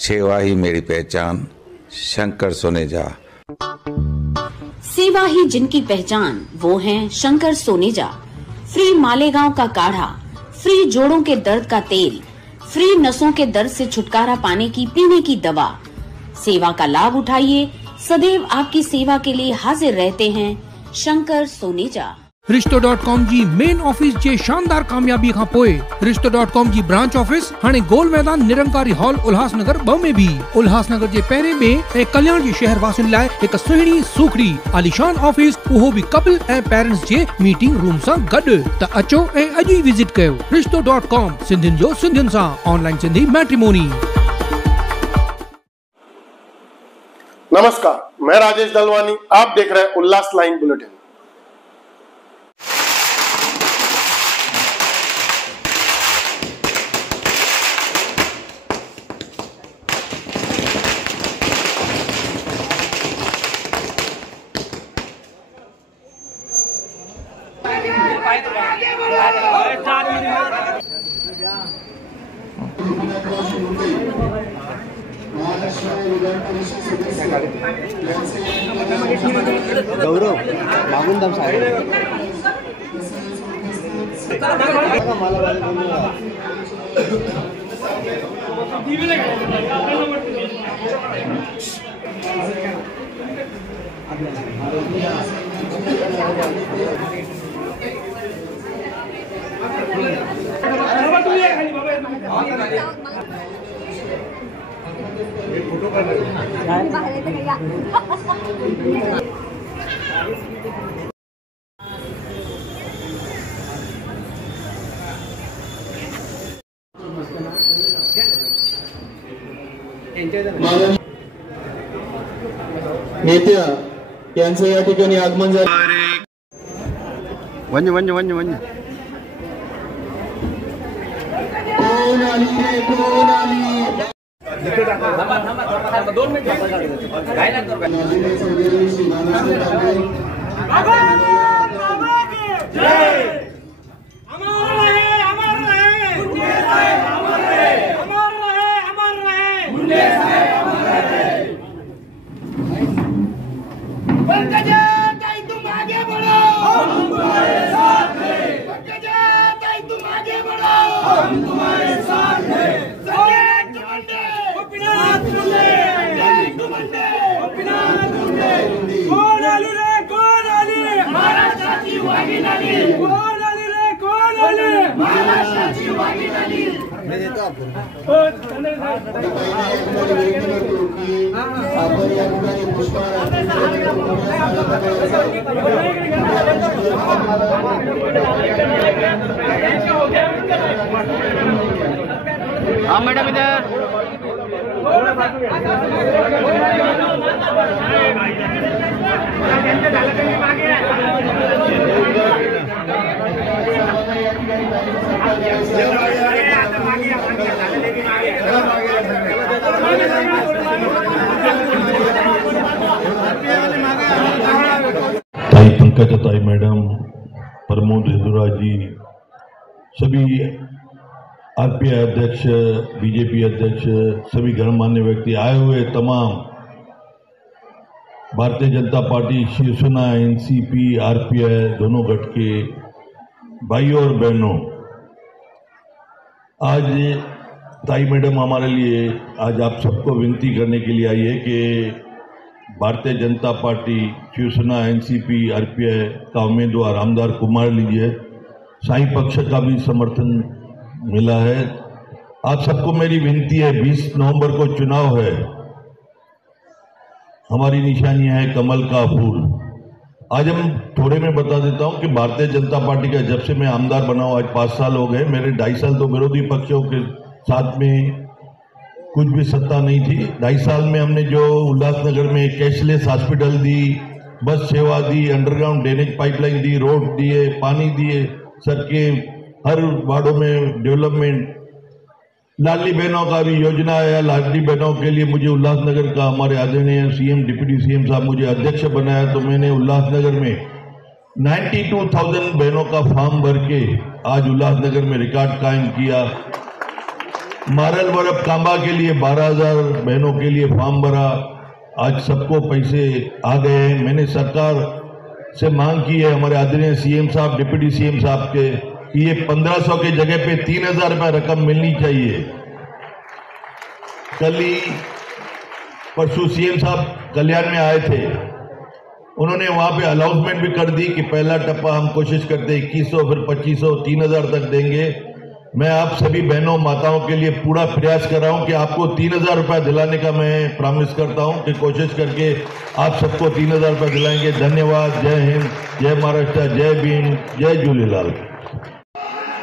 सेवा ही मेरी पहचान, शंकर सोनेजा। सेवा ही जिनकी पहचान, वो हैं शंकर सोनेजा। फ्री मालेगांव का काढ़ा, फ्री जोड़ों के दर्द का तेल, फ्री नसों के दर्द से छुटकारा पाने की पीने की दवा। सेवा का लाभ उठाइए, सदैव आपकी सेवा के लिए हाजिर रहते हैं शंकर सोनेजा। रिश्तो.com जी मेन ऑफिस जे शानदार कामयाबी खां पोइ रिश्तो.com जी ब्रांच ऑफिस हाणे गोल मैदान निरंकारी हॉल उल्हासनगर 2 में भी उल्हासनगर जे पहिरें में ऐं कल्याण जे शहर वासियुनि लाइ हिक सुहिणी सूखड़ी आलीशान ऑफिस, उहो भी कपल ऐं पेरेंट्स जे मीटिंग रूम सां गॾु। त अचो ऐं अॼु ई विजिट कयो रिश्तो.com, सिंधियुनि जो सिंधियुनि सां ऑनलाइन सिंधी मैट्रिमोनी। नमस्कार, मैं राजेश दलवानी, आप देख रहे हैं उल्लास लाइन बुलेटिन। गौरव मागून दम साहेब नेत्या यांचं या ठिकाणी आगमन झालं। वन्य वन्य वन्य वन्य कोण आली रे, कोण आली? हाँ मैडम इधर ताई पंकज ताई मैडम, प्रमोद हिंदुरा जी, सभी आरपीआई अध्यक्ष, बीजेपी अध्यक्ष, सभी गणमान्य व्यक्ति आए हुए, तमाम Bharatiya Janata party, Shiv Sena, NCP, RPI दोनों गठ के भाइयों और बहनों, आज ताई मैडम हमारे लिए आज आप सबको विनती करने के लिए आई है कि Bharatiya Janata party, Shiv Sena, NCP, RPI का उम्मीदवार आमदार कुमार लीजिए, साई पक्ष का भी समर्थन मिला है। आप सबको मेरी विनती है, 20 नवंबर को चुनाव है, हमारी निशानी है कमल का फूल। आज हम थोड़े में बता देता हूं कि भारतीय जनता पार्टी का जब से मैं आमदार बना हूं, आज 5 साल हो गए। मेरे 2.5 साल तो विरोधी पक्षों के साथ में कुछ भी सत्ता नहीं थी। 2.5 साल में हमने जो उल्लासनगर में कैशलेस हॉस्पिटल दी, बस सेवा दी, अंडरग्राउंड ड्रेनेज पाइपलाइन दी, रोड दिए, पानी दिए, सड़कें, हर वार्डों में डेवलपमेंट, लाडली बहनों का भी योजना है। लाडली बहनों के लिए मुझे उल्लासनगर का हमारे आदरणीय सीएम, डिप्टी सीएम साहब मुझे अध्यक्ष बनाया, तो मैंने उल्लासनगर में 92,000 बहनों का फॉर्म भर के आज उल्लासनगर में रिकॉर्ड कायम किया। मारल वरब कांबा के लिए 12,000 बहनों के लिए फॉर्म भरा। आज सबको पैसे आ गए हैं। मैंने सरकार से मांग की है, हमारे आदरणीय सीएम साहब, डिप्टी सीएम साहब के, कि ये 1500 के जगह पे 3,000 रुपये रकम मिलनी चाहिए। कल ही परसों सीएम साहब कल्याण में आए थे, उन्होंने वहां पे अनाउंसमेंट भी कर दी कि पहला टप्पा हम कोशिश करते 2100, फिर 2500, 3,000 तक देंगे। मैं आप सभी बहनों माताओं के लिए पूरा प्रयास कर रहा हूं कि आपको 3,000 रुपये दिलाने का मैं प्रॉमिस करता हूं कि कोशिश करके आप सबको 3,000 रुपये दिलाएंगे। धन्यवाद। जय हिंद, जय महाराष्ट्र, जय भीम, जय झूलेलाल।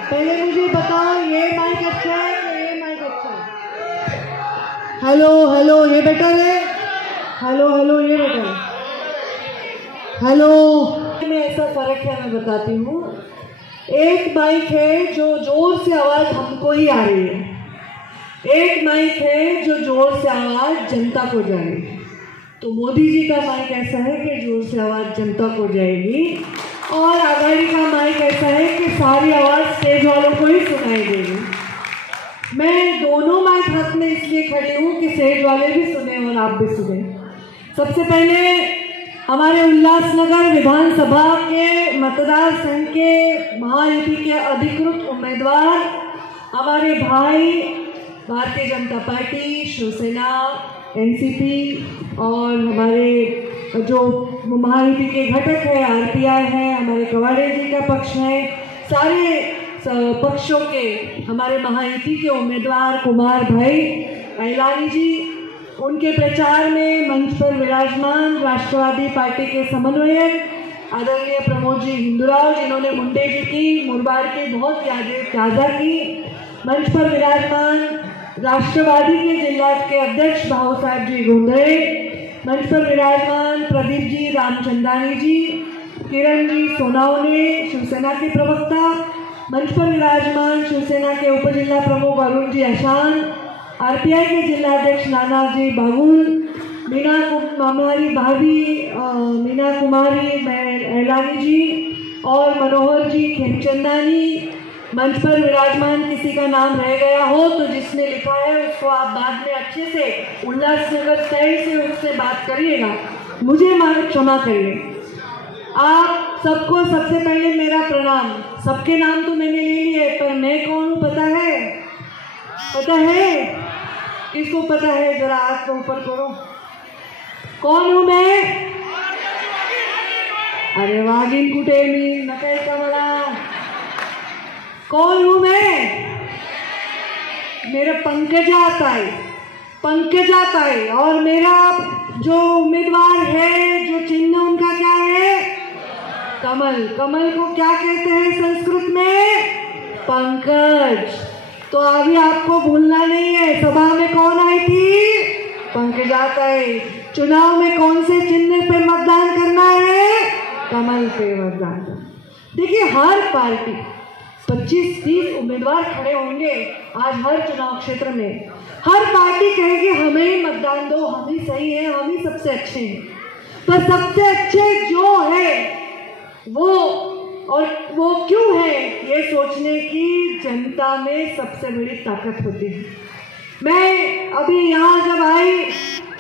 पहले मुझे बताओ, ये माइक अच्छा है कि ये माइक अच्छा है? हेलो हेलो, ये बेटर है? हेलो हेलो, ये बेटर है? हेलो में ऐसा फर्क है, मैं बताती हूँ। एक माइक है जो जोर से आवाज हमको ही आ रही है, एक माइक है जो जोर से आवाज जनता को जा रही है। तो मोदी जी का माइक ऐसा है कि जोर से आवाज जनता को जाएगी, और आघाड़ी का माइक ऐसा है कि सारी आवाज स्टेज वालों को ही सुनाई देगी। मैं दोनों माइक हाथ में इसलिए खड़ी हूँ कि स्टेज वाले भी सुने और आप भी सुने। सबसे पहले हमारे उल्लासनगर विधानसभा के मतदार संघ के महायुति के अधिकृत उम्मीदवार हमारे भाई भारतीय जनता पार्टी, शिवसेना, एनसीपी और हमारे जो महायुति के घटक है, आरपीआई है, हमारे कवाड़े जी का पक्ष है, सारे पक्षों के हमारे महायुति के उम्मीदवार कुमार भाई ऐलानी जी, उनके प्रचार में मंच पर विराजमान राष्ट्रवादी पार्टी के समन्वयक आदरणीय प्रमोद जी हिंदुराव, जिन्होंने मुंडे जी की, मुरबाड की बहुत ताज़ा की, मंच पर विराजमान राष्ट्रवादी के जिला के अध्यक्ष भाऊ साहब जी गोंधळे, मंच पर विराजमान प्रदीप जी रामचंदानी जी, किरण जी सोनावने शिवसेना के प्रवक्ता, मंच पर विराजमान शिवसेना के उपजिला प्रमुख अरुण जी अशान, आरपीआई के जिलाध्यक्ष नानाजी बाबुल, हमारी भाभी मीना कुमारी ऐलानी जी और मनोहर जी खेमचंदानी। मंच पर विराजमान किसी का नाम रह गया हो तो जिसने लिखा है उसको आप बाद में अच्छे से उल्लासनगर स्टाइल से उससे बात करिएगा, मुझे क्षमा करिए। आप सबको सबसे पहले मेरा प्रणाम। सबके नाम तो मैंने ले लिए, पर मैं कौन हूँ पता है? पता है? किसको पता है? जरा हाथ को ऊपर करो। कौन हूं मैं? अरे वागिन कुठे मी नकायचा मला। कौन हूं मैं? मेरा पंकजा ताई, पंकजा ताई। और मेरा जो उम्मीदवार है, जो चिन्ह उनका क्या है? कमल। कमल को क्या कहते हैं संस्कृत में? पंकज। तो अभी आपको भूलना नहीं है, सभा में कौन आई थी? पंकजा ताई। चुनाव में कौन से चिन्ह पे मतदान करना है? कमल पे मतदान करना। देखिए, हर पार्टी 25-30 उम्मीदवार खड़े होंगे आज हर चुनाव क्षेत्र में। हर पार्टी कहेगी हमें ही मतदान दो, हम ही सही है, हम ही सबसे अच्छे हैं। पर सबसे अच्छे जो है वो क्यों है, ये सोचने की जनता में सबसे बड़ी ताकत होती है। मैं अभी यहाँ जब आई,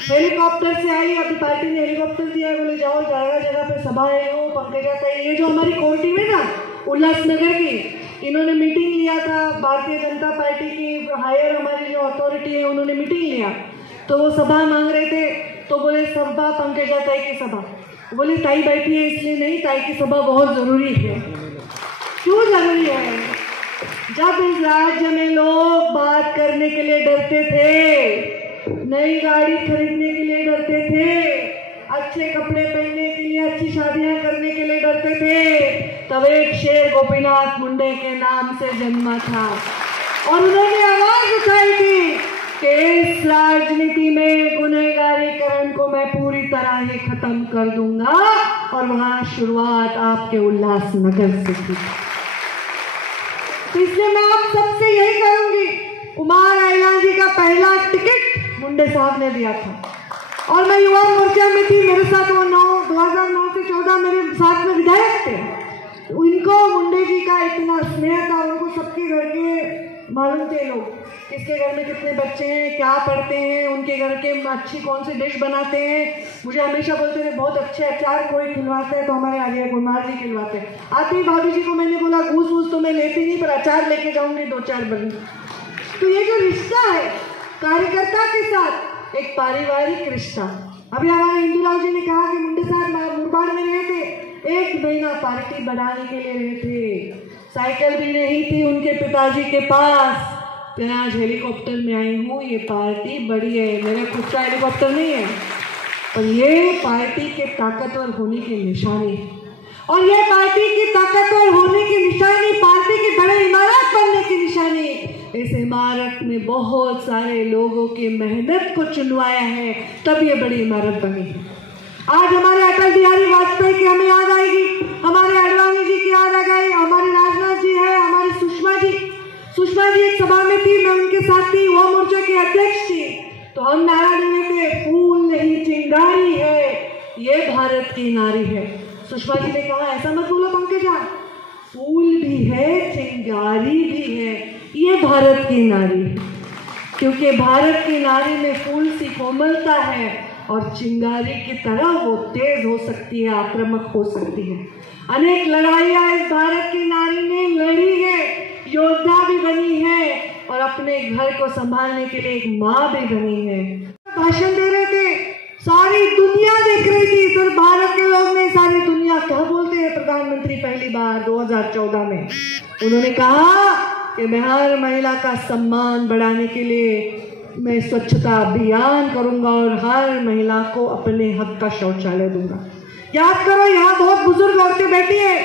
हेलीकॉप्टर से आई, अभी पार्टी ने हेलीकॉप्टर दिया, बोले जाओ जगह जगह पे सभा है, वो पंकजा ताई, ये जो हमारी कोर टीम है ना उल्लासनगर की, इन्होंने मीटिंग लिया था। भारतीय जनता पार्टी की हायर हमारी जो अथॉरिटी है उन्होंने मीटिंग लिया, तो वो सभा मांग रहे थे, तो बोले सभा पंकजा ताई की सभा। बोले ताई बैठी है इसलिए नहीं, ताई की सभा बहुत जरूरी है। क्यों जरूरी है? जब इस राज्य में लोग बात करने के लिए डरते थे, नई गाड़ी खरीदने के लिए डरते थे, अच्छे कपड़े पहनने के लिए, अच्छी शादियां करने के लिए डरते थे, तब एक शेर गोपीनाथ मुंडे के नाम से जन्मा था और उन्होंने आवाज उठाई थी कि इस राजनीति में गुनहगारीकरण को मैं पूरी तरह ही खत्म कर दूंगा। और वहां शुरुआत आपके उल्लासनगर से थी। तो इसलिए मैं आप सबसे यही करूंगी, कुमार ऐलान जी का पहला टिकट मुंडे साहब ने दिया था और मैं युवा मोर्चा में थी, मेरे साथ वो 2009 से 14 मेरे साथ में विधायक थे। उनको मुंडे जी का इतना स्नेह था, उनको सबके घर के मालूम थे लोग। किसके घर में कितने बच्चे हैं, क्या पढ़ते हैं, उनके घर के अच्छी कौन सी डिश बनाते हैं। मुझे हमेशा बोलते थे बहुत अच्छे अचार कोई खिलवाते हैं तो हमारे आगे कुमार जी खिलवाते हैं। आते ही भाभी जी को मैंने बोला घूस वूस तो मैं लेती नहीं, पर अचार लेके जाऊंगी 2-4 बन। तो ये जो रिश्ता है कार्यकर्ता के साथ, एक पारिवारिक रिश्ता। अभी हमारे इंदुराव जी ने कहा कि मुंडे साहब मुरबाड़ में रहे थे, 1 महीना पार्टी बनाने के लिए रहे थे, साइकिल भी नहीं थी उनके पिताजी के पास। मैं आज हेलीकॉप्टर में आई हूँ, ये पार्टी बड़ी है, मेरा खुद का हेलीकॉप्टर नहीं है, और ये पार्टी के ताकतवर होने की निशानी है। और ये पार्टी की ताकतवर होने की निशानी, पार्टी की बड़ी इमारत बनने की निशानी। इस इमारत में बहुत सारे लोगों की मेहनत को चुनवाया है, तब ये बड़ी इमारत बनी है। आज हमारे अटल बिहारी वाजपेयी की हमें याद आएगी, हमारे अडवाणी जी की याद आ गई, हमारे राजनाथ जी है, हमारी सुषमा जी एक सभा में थी, मैं उनके साथ थी, वो मोर्चा की अध्यक्ष थी। तो हम नारा देने थे, फूल नहीं चिंगारी है, ये भारत की नारी है। सुषमा जी ने कहा ऐसा मत बोलो पंकजा, फूल भी है चिंगारी भी है, ये भारत की नारी है। क्योंकि भारत की नारी में फूल सी कोमलता है और चिंगारी की तरह वो तेज हो सकती है, आक्रामक हो सकती है। अनेक लड़ाइयाँ इस भारत की नारी ने लड़ी है, योद्धा भी बनी है और अपने घर को संभालने के लिए एक माँ भी बनी है। भाषण दे रहे थे, सारी दुनिया देख रही थी, सिर्फ भारत के लोग नहीं, सारी दुनिया। क्या बोलते हैं प्रधानमंत्री पहली बार 2014 में उन्होंने कहा कि मैं हर महिला का सम्मान बढ़ाने के लिए मैं स्वच्छता अभियान करूंगा और हर महिला को अपने हक का शौचालय दूंगा। याद करो, यहाँ बहुत बुजुर्ग औरतें बैठी है,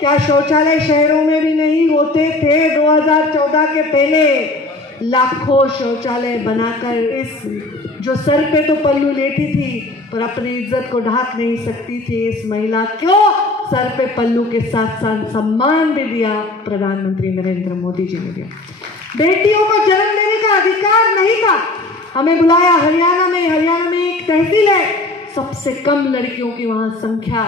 क्या शौचालय शहरों में भी नहीं होते थे? 2014 के पहले लाखों शौचालय बनाकर इस जो सर पे तो पल्लू लेती थी पर अपनी इज्जत को ढाक नहीं सकती थी, इस महिला को सर पे पल्लू के साथ साथ सम्मान भी दिया प्रधानमंत्री नरेंद्र मोदी जी ने दिया। बेटियों को जन्म देने का अधिकार नहीं था, हमें बुलाया हरियाणा में एक तहसील है, सबसे कम लड़कियों की वहां संख्या,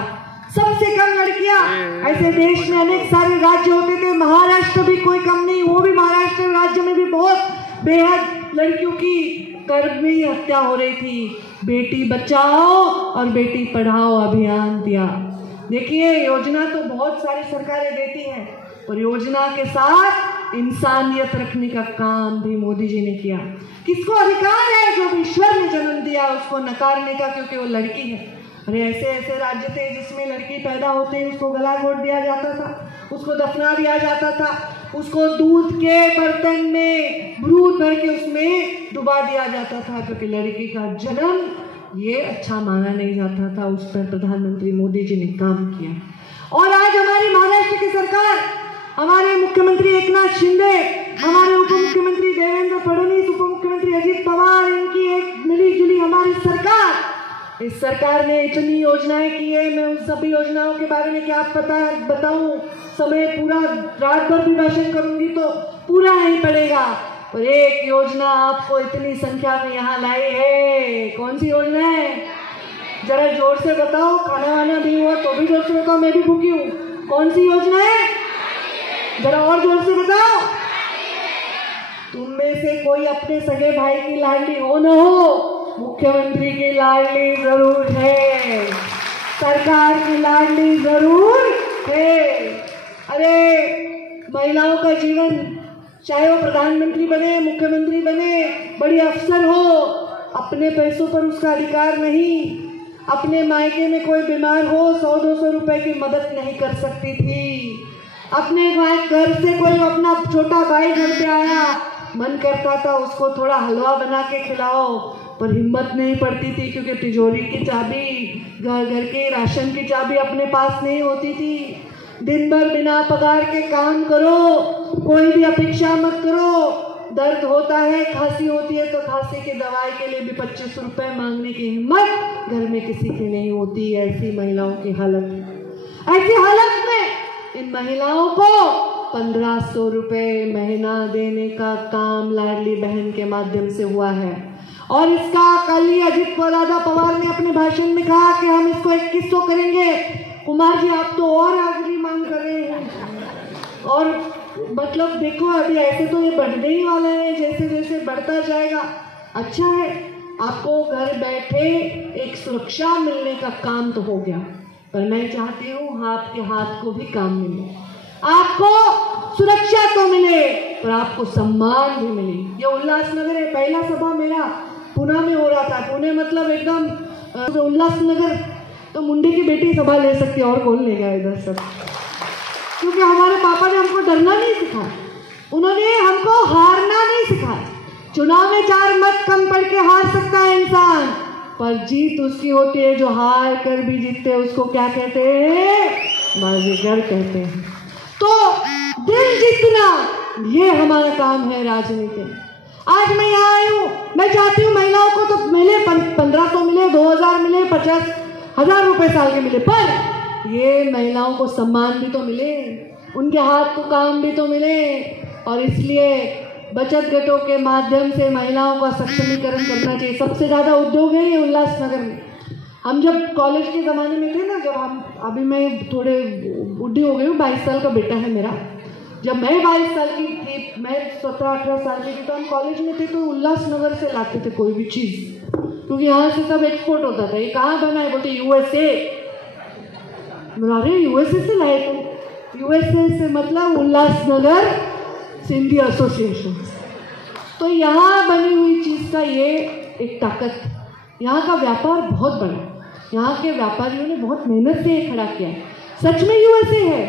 सबसे कम लड़कियां। ऐसे देश में अनेक सारे राज्य होते थे, महाराष्ट्र भी कोई कम नहीं, वो भी महाराष्ट्र राज्य में भी बहुत बेहद लड़कियों की गर्भवी हत्या हो रही थी। बेटी बचाओ और बेटी पढ़ाओ अभियान दिया। देखिए, योजना तो बहुत सारी सरकारें देती हैं, पर योजना के साथ इंसानियत रखने का काम भी मोदी जी ने किया। किसको अधिकार है जो ईश्वर ने जन्म दिया उसको नकारने का क्योंकि वो लड़की है? अरे ऐसे ऐसे राज्य थे जिसमें लड़की पैदा होते ही उसको गला घोट दिया जाता था, उसको दफना दिया जाता था, उसको दूध के बर्तन में भ्रूण भर के उसमें डुबा दिया जाता था, क्योंकि लड़की का जन्म ये अच्छा माना नहीं जाता था। उस पर प्रधानमंत्री मोदी जी ने काम किया। और आज हमारी महाराष्ट्र की सरकार, हमारे मुख्यमंत्री एकनाथ शिंदे, हमारे उप मुख्यमंत्री देवेंद्र फडणवीस, उप मुख्यमंत्री अजित पवार, इनकी एक मिली जुली हमारी सरकार, इस सरकार ने इतनी योजनाएं की है। मैं उन सभी योजनाओं के बारे में क्या बताऊं, समय पूरा रात भर भी भाषण करूंगी तो पूरा नहीं पड़ेगा। पर एक योजना आपको इतनी संख्या में यहाँ लाई है, कौन सी योजना है? जरा जोर से बताओ, खाना वाना भी हुआ तो भी जोर से बताओ, मैं भी भूखी हूँ। कौन सी योजना है? जरा और जोर से बताओ। तुम में से कोई अपने सगे भाई की लाडली हो न हो, मुख्यमंत्री की लाडली जरूर है, सरकार की लाडली जरूर है। अरे महिलाओं का जीवन, चाहे वो प्रधानमंत्री बने, मुख्यमंत्री बने, बड़ी अफसर हो, अपने पैसों पर उसका अधिकार नहीं। अपने मायके में कोई बीमार हो 100-200 रुपए की मदद नहीं कर सकती थी। अपने घर से कोई अपना छोटा भाई घर पे आया, मन करता था उसको थोड़ा हलवा बना के खिलाओ, पर हिम्मत नहीं पड़ती थी क्योंकि तिजोरी की चाबी, घर के राशन की चाबी अपने पास नहीं होती थी। दिन भर बिना पगार के काम करो, कोई भी अपेक्षा मत करो। दर्द होता है, खांसी होती है तो खांसी की दवाई के लिए भी 25 रुपए मांगने की हिम्मत घर में किसी की नहीं होती। ऐसी महिलाओं की हालत, ऐसी हालत में इन महिलाओं को 1500 रुपए महीना देने का काम लाडली बहन के माध्यम से हुआ है। और इसका कल ही अजित पवार ने अपने भाषण में कहा कि हम इसको 2100 करेंगे। कुमार जी, आप तो और आखिरी मांग कर रहे हैं। और मतलब देखो अभी ऐसे तो ये बढ़ने ही वाला है, जैसे जैसे बढ़ता जाएगा अच्छा है। आपको घर बैठे एक सुरक्षा मिलने का काम तो हो गया, पर मैं चाहती हूँ आपके हाथ को भी काम मिले। आपको सुरक्षा तो मिले पर आपको सम्मान भी मिले। ये उल्लासनगर है, पहला सभा मेरा पुणे में हो रहा था। पुणे मतलब एकदम उल्लासनगर तो मुंडे की बेटी सभा ले सकती है, और कौन लेगा इधर सब। क्योंकि हमारे पापा ने हमको डरना नहीं सिखाया, उन्होंने हमको हारना नहीं सिखाया। चुनाव में 4 मत कम पड़ के हार सकता है इंसान, पर जीत उसकी होती है जो हार कर भी जीतते हैं। उसको क्या कहते हैं? बाजीगर कहते हैं। तो दिल जीतना ये हमारा काम है राजनीति में। आज मैं यहाँ आई हूँ, मैं चाहती हूँ महिलाओं को तो मिले 1500 मिले, 2000 मिले, 50,000 रुपए साल के मिले, पर ये महिलाओं को सम्मान भी तो मिले, उनके हाथ को काम भी तो मिले। और इसलिए बचत गटों के माध्यम से महिलाओं का सक्षमीकरण करना चाहिए। सबसे ज़्यादा उद्योग है ये उल्लासनगर में। हम जब कॉलेज के ज़माने में थे ना, जब हम, अभी मैं थोड़े बुढ़ी हो गई हूँ, 22 साल का बेटा है मेरा। जब मैं 22 साल की थी, मैं 17-18 साल की थी, तो हम कॉलेज में थे तो उल्लासनगर से लाते थे कोई भी चीज़, क्योंकि यहाँ से सब एक्सपोर्ट होता था। ये कहाँ बना है? बोलते USA। अरे USA से लाए तुम? USA से मतलब उल्लासनगर सिंधी एसोसिएशन। तो यहाँ बनी हुई चीज़ का ये एक ताकत। यहाँ का व्यापार बहुत बड़ा है, यहाँ के व्यापारियों ने बहुत मेहनत से ये खड़ा किया है। सच में USA है।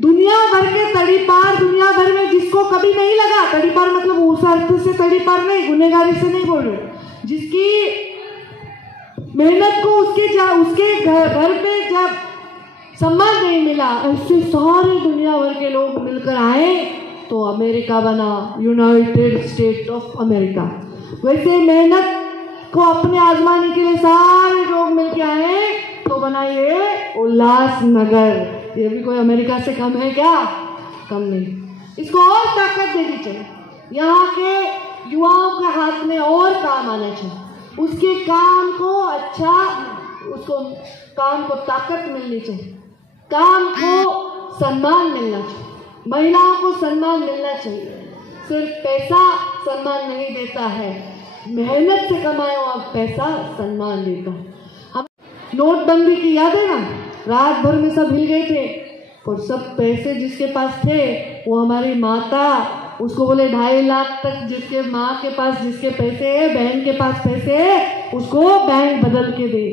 दुनिया भर के तड़ीपार, दुनिया भर में जिसको कभी नहीं लगा, तड़ीपार मतलब उस अर्थ से तड़ीपार नहीं, गुनेगारी से नहीं बोल रहे, जिसकी मेहनत को उसके घर पे जब सम्मान नहीं मिला, ऐसे सारे दुनिया भर के लोग मिलकर आए तो अमेरिका बना, यूनाइटेड स्टेट ऑफ अमेरिका। वैसे मेहनत को अपने आजमाने के लिए सारे लोग मिलके आए तो बना ये उल्लासनगर। ये भी कोई अमेरिका से कम है क्या? कम नहीं। इसको और ताकत देनी चाहिए। यहाँ के युवाओं के हाथ में और काम आना चाहिए, उसके काम को अच्छा, उसको काम को ताकत मिलनी चाहिए, काम को सम्मान मिलना चाहिए, महिलाओं को सम्मान मिलना चाहिए। सिर्फ पैसा सम्मान नहीं देता है, मेहनत से कमाए हुआ पैसा सम्मान देता है। हम नोटबंदी की याद है ना, रात भर में सब हिल गए थे, और सब पैसे जिसके पास थे वो हमारी माता, उसको बोले 2.5 लाख तक जिसके माँ के पास जिसके पैसे है, बहन के पास पैसे है, उसको बैंक बदल के दे।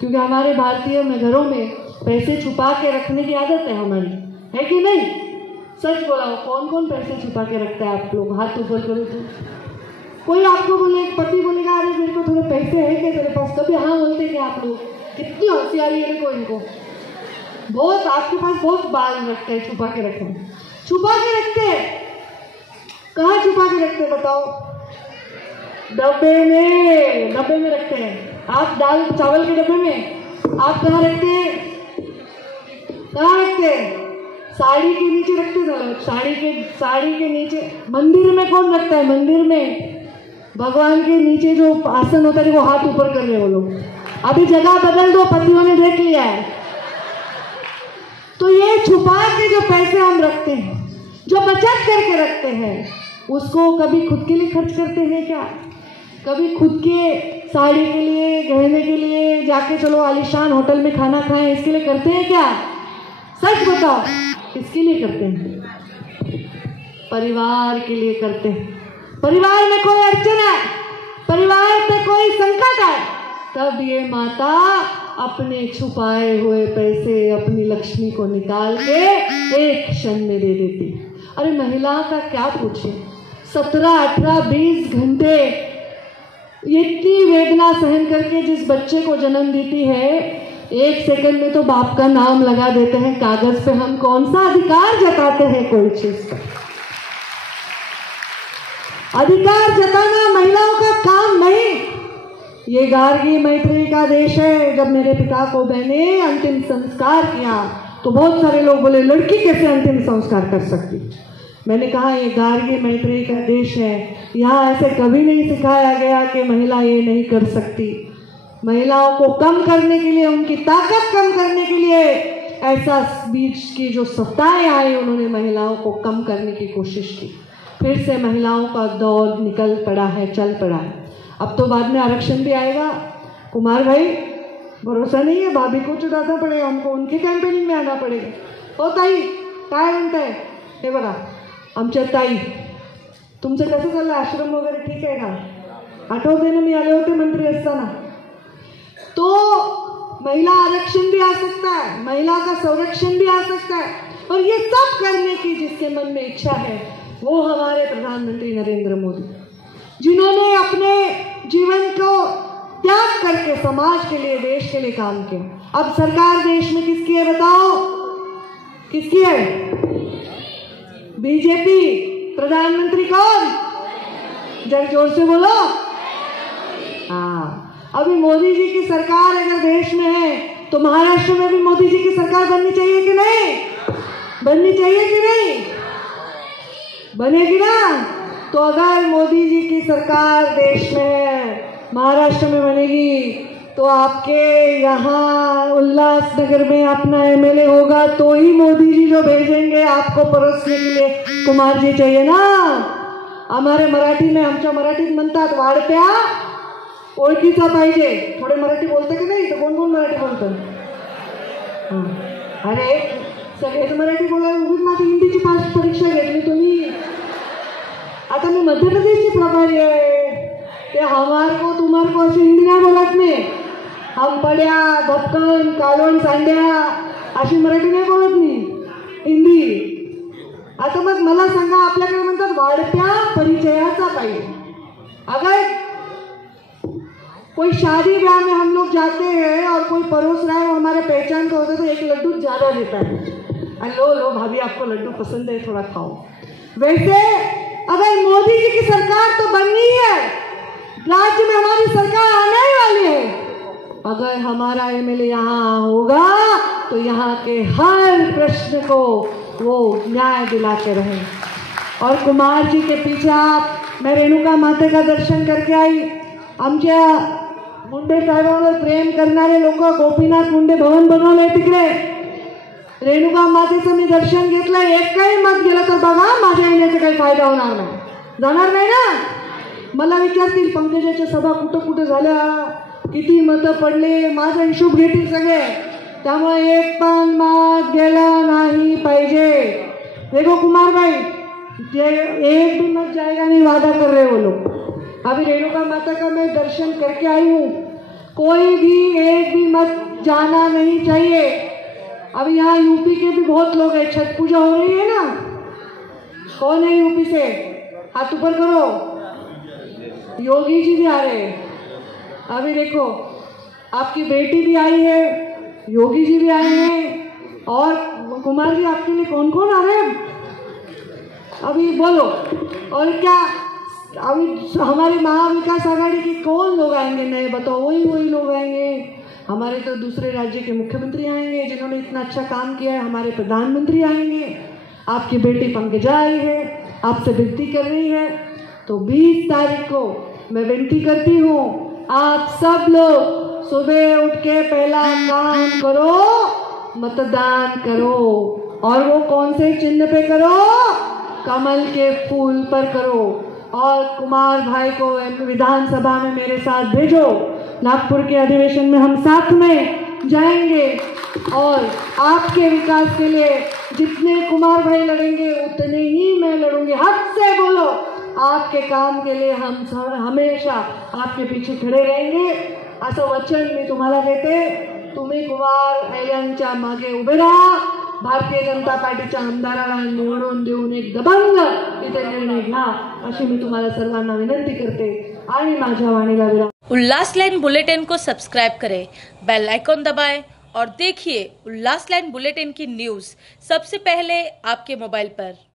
क्योंकि हमारे भारतीय में घरों में पैसे छुपा के रखने की आदत है हमारी, है कि नहीं? सच बोला, कौन कौन पैसे छुपा के रखता है? आप लोग हाथ ऊपर करो तो। कोई आपको बोले, पति बोलेगा अरे मेरे को थोड़े पैसे है क्या तेरे पास? कभी हाँ बोलते क्या आप लोग? कितनी होशियारी है देखो इनको। बहुत आपके पास बहुत बाल रखते हैं, छुपा के रखते हैं, छुपा के रखते हैं। कहाँ छुपा के रखते हैं बताओ? डब्बे में रखते हैं। आप दाल चावल के डब्बे में आप कहाँ रखते हैं? कहाँ रखते हैं? साड़ी के नीचे रखते हैं। साड़ी के नीचे। मंदिर में कौन रखता है? मंदिर में भगवान के नीचे जो आसन होता है वो हाथ ऊपर कर रहे वो लोग। अभी जगह बदल दो, पतियों ने देख लिया है। तो ये छुपा के जो पैसे हम रखते हैं, जो बचत करके रखते हैं, उसको कभी खुद के लिए खर्च करते हैं क्या? कभी खुद के साड़ी के लिए, गहने के लिए, जाके चलो आलीशान होटल में खाना खाएं, इसके लिए करते हैं क्या? सच बताओ, किसके लिए करते हैं? परिवार के लिए करते हैं। परिवार में कोई अड़चन है, परिवार पे कोई संकट है, तब ये माता अपने छुपाए हुए पैसे, अपनी लक्ष्मी को निकाल के एक क्षण में दे देती। अरे महिला का क्या पूछे, 17, 18, 20 घंटे इतनी वेदना सहन करके जिस बच्चे को जन्म देती है, 1 सेकंड में तो बाप का नाम लगा देते हैं कागज पे। हम कौन सा अधिकार जताते हैं कोई चीज का? अधिकार जताना महिलाओं का काम नहीं। ये गार्गी मैत्री का देश है। जब मेरे पिता को मैंने अंतिम संस्कार किया तो बहुत सारे लोग बोले लड़की कैसे अंतिम संस्कार कर सकती? मैंने कहा ये गार्गी मैत्री का देश है, यहाँ ऐसे कभी नहीं सिखाया गया कि महिला ये नहीं कर सकती। महिलाओं को कम करने के लिए, उनकी ताकत कम करने के लिए ऐसा बीच की जो सत्ताएं आई उन्होंने महिलाओं को कम करने की कोशिश की। फिर से महिलाओं का दौर निकल पड़ा है, चल पड़ा है। अब तो बाद में आरक्षण भी आएगा। कुमार भाई भरोसा नहीं है, भाभी को चुनाना पड़ेगा, हमको उनके कैंपेनिंग में आना पडेगा। हो ताई काय म्हणताय? हे बघा आमच्या ताई, तुमचं कसं चाललं? आश्रम वगैरे ठीक आहे का? आठवते ना मी आले होते मंत्री असताना। तो महिला आरक्षण भी आ सकता है, महिला का संरक्षण भी आ सकता है, और ये सब करने की जिसके मन में इच्छा है वो हमारे प्रधानमंत्री नरेंद्र मोदी, जिन्होंने अपने जीवन को त्याग करके समाज के लिए, देश के लिए काम किया। अब सरकार देश में किसकी है बताओ? किसकी है? बीजेपी। प्रधानमंत्री कौन? जरा जोर से बोलो। हाँ, अभी मोदी जी की सरकार अगर देश में है तो महाराष्ट्र में भी मोदी जी की सरकार बननी चाहिए कि नहीं? बननी चाहिए कि नहीं? बनेगी ना? तो अगर मोदी जी की सरकार देश में है, महाराष्ट्र में बनेगी, तो आपके यहाँ उल्लासनगर में अपना एमएलए होगा तो ही मोदी जी जो भेजेंगे आपको परोसने के लिए कुमार जी चाहिए ना। हमारे मराठी में, आमच्या मराठीत म्हणतात वाढत्या ओळखीचा पाहिजे। थोडे मराठी बोलते की नाही? तर कोण कोण मराठी बोलतं? अरे सगळेच मराठी बोलायला उगीच माझी हिंदीची परीक्षा घेतली तुम्ही। आता मी मध्य प्रदेशची प्रभारी आहे, ते हमार को तुम्हार को अशी हिंदी नाही बोलत मी। हम पड्या धपकन कालवण सांड्या अशी मराठी नाही बोलत मी, हिंदी। आता मग मला सांगा, आपल्याकडे म्हणतात वाढत्या परिचयाचा पाहिजे। अगर कोई शादी ब्याह में हम लोग जाते हैं और कोई परोस रहा है वो हमारे पहचान का होता है तो एक लड्डू ज़्यादा देता है। लो लो भाभी आपको लड्डू पसंद है, थोड़ा खाओ। वैसे अगर मोदी जी की सरकार तो बननी है, राज्य में हमारी सरकार आने वाली है, अगर हमारा एमएलए यहाँ होगा तो यहाँ के हर प्रश्न को वो न्याय दिला के रहे। और कुमार जी के पीछे आप, मैं रेणुका माते का दर्शन करके आई। आमच्या मुंडे साहेबांवर प्रेम करणारे लोक गोपीनाथ मुंडे भवन बनवलंय तिकडे। रेणुका मातेचं मी दर्शन घेतलं, एक काही मत गेलं तर बघा माझ्या येण्याचा काही फायदा होणार नाही, जाणार नाही ना। मला विचारतील पंकजाच्या सभा कुठं कुठं झाल्या, किती मतं पडले, माझा हिशोब घेतील सगळे। त्यामुळे एक पण मत गेला नाही पाहिजे। देखो कुमार भाई, एक भी मत जाएगा नहीं वादा कर रहे वो लोग। अभी रेणुका माता का मैं दर्शन करके आई हूँ, कोई भी एक भी मत जाना नहीं चाहिए। अभी यहाँ यूपी के भी बहुत लोग हैं, छठ पूजा हो रही है ना। कौन है यूपी से? हाथ ऊपर करो। योगी जी भी आ रहे हैं। अभी देखो आपकी बेटी भी आई है, योगी जी भी आए हैं, और कुमार जी आपके लिए कौन कौन आ रहे हैं अभी बोलो? और क्या अभी हमारे महाविकास आघाड़ी के कौन लोग आएंगे नए बताओ? वही लोग आएंगे। हमारे तो दूसरे राज्य के मुख्यमंत्री आएंगे जिन्होंने इतना अच्छा काम किया है, हमारे प्रधानमंत्री आएंगे, आपकी बेटी पंकजा आई है, आपसे विनती कर रही है। तो 20 तारीख को मैं विनती करती हूँ, आप सब लोग सुबह उठ के पहला काम करो, मतदान करो। और वो कौन से चिन्ह पे करो? कमल के फूल पर करो। और कुमार भाई को विधानसभा में मेरे साथ भेजो। नागपुर के अधिवेशन में हम साथ में जाएंगे और आपके विकास के लिए जितने कुमार भाई लड़ेंगे उतने ही मैं लड़ूंगी। हक से बोलो, आपके काम के लिए हम हमेशा आपके पीछे खड़े रहेंगे, असं वचन मी तुम्हाला देते। तुम्ही कुमार यांच्या मागे उभे राहा, भारतीय जनता पार्टीच्या आमदाराला निवडून देऊन एक दबंग इथे निर्णय घ्या, अशी मी तुम्हाला सर्वांना विनंती करते आणि माझ्या वाणीला विराम। उल्लास लाइन बुलेटिन को सब्सक्राइब करें, बेल आइकॉन दबाएं और देखिए उल्लास लाइन बुलेटिन की न्यूज़ सबसे पहले आपके मोबाइल पर।